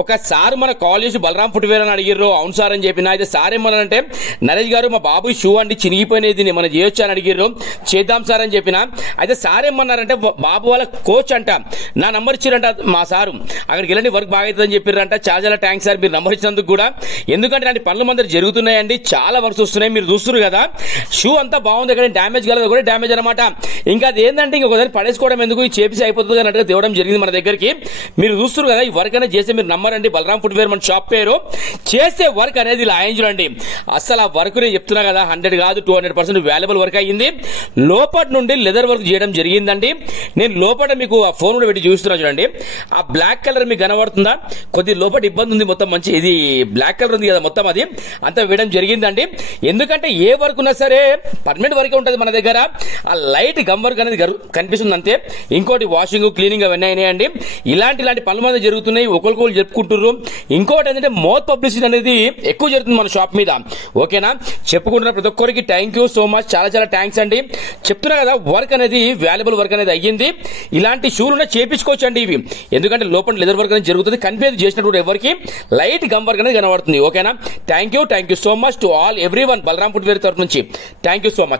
ఒకసారి మన కాల్ చేసి బలరాం ఫుట్వేర్ అని అడిగిర్రు. అవును సార్ అని చెప్పిన. అయితే సార్ ఏమన్నారంటే నరేష్ గారు మా బాబు షూ అండి చినిగిపోయినది మనం చేయొచ్చు అని అడిగిర్రు. చేద్దాం సార్ అని చెప్పిన. అయితే సార్ ఏమన్నారంటే బాబు వాళ్ళ కోచ్ అంట నా నంబర్ ఇచ్చిరంట మా సారు. అక్కడికి వెళ్ళండి వర్క్ బాగా అవుతుందని చెప్పారంట. చాలా చాలా థ్యాంక్స్ సార్ మీరు నంబర్ ఇచ్చినందుకు కూడా. ఎందుకంటే ఇలాంటి పనులు మందరు జరుగుతున్నాయండి, చాలా వర్క్స్ వస్తున్నాయి. మీరు చూస్తున్నారు కదా షూ అంతా బాగుంది, ఎక్కడ డ్యామేజ్ కలదు కూడా డ్యామేజ్ అనమాట. ఇంకా అది ఏంటంటే ఇంకొకసారి పడేసుకోవడం ఎందుకు, ఈ చేపిసి అయిపోతుంది అన్నట్టుగా తేవడం జరిగింది మన దగ్గరికి. మీరు చూస్తున్నారు కదా ఈ వర్క్ అనేది చేస్తే మీరు నమ్మరండి. బలరాం ఫుట్వేర్ మన షాప్ పేరు. చేసే వర్క్ అనేది ఇలా చూడండి. అసలు ఆ వర్క్ నేను చెప్తున్నా కదా 100 కాదు 200% వాల్యుబుల్ వర్క్ అయ్యింది. లోపటి నుండి లెదర్ వర్క్ చేయడం జరిగిందండి. నేను లోపల మీకు ఆ ఫోన్ కూడా పెట్టి చూస్తున్నా చూడండి. ఆ బ్లాక్ కలర్ మీకు కనబడుతుందా? కొద్ది లోపల ఇబ్బంది ఉంది. మొత్తం మంచి ఇది బ్లాక్ కలర్ ఉంది కదా మొత్తం అది అంతా వేయడం జరిగిందండి. ఎందుకంటే ఏ వర్క్ ఉన్నా సరే పర్మనెంట్ వర్క్ ఉంటుంది మన దగ్గర. ఆ లైట్ గమ్ వర్క్ అనేది కనిపిస్తుంది అంతే. ఇంకోటి వాషింగ్ క్లీనింగ్ అవన్నీ అయినాయండి. ఇలాంటి పనులు మీద జరుగుతున్నాయి. ఒకరికొకరు చెప్పుకుంటున్నారు. ఇంకోటి ఏంటంటే మౌత్ పబ్లిసిటీ అనేది ఎక్కువ జరుగుతుంది మన షాప్ మీద. ఓకేనా? చెప్పుకుంటున్న ప్రతి ఒక్కరికి థ్యాంక్ యూ సో మచ్. చాలా చాలా థ్యాంక్స్ అండి. చెప్తున్నా కదా వర్క్ అనేది వాల్యుబుల్ వర్క్ అనేది అయ్యింది. ఇలాంటి షూలు చేపించుకోవచ్చు అండి ఇవి. ఎందుకంటే లోపల లెదర్ వర్క్ అనేది జరుగుతుంది. కనిపించేది చేసినప్పుడు ఎవరికి లైట్ గమ్ వర్క్ అనేది కనబడుతుంది. ఓకేనా? Thank you so much to all everyone Balaram footwear తరఫు నుంచి. Thank you so much.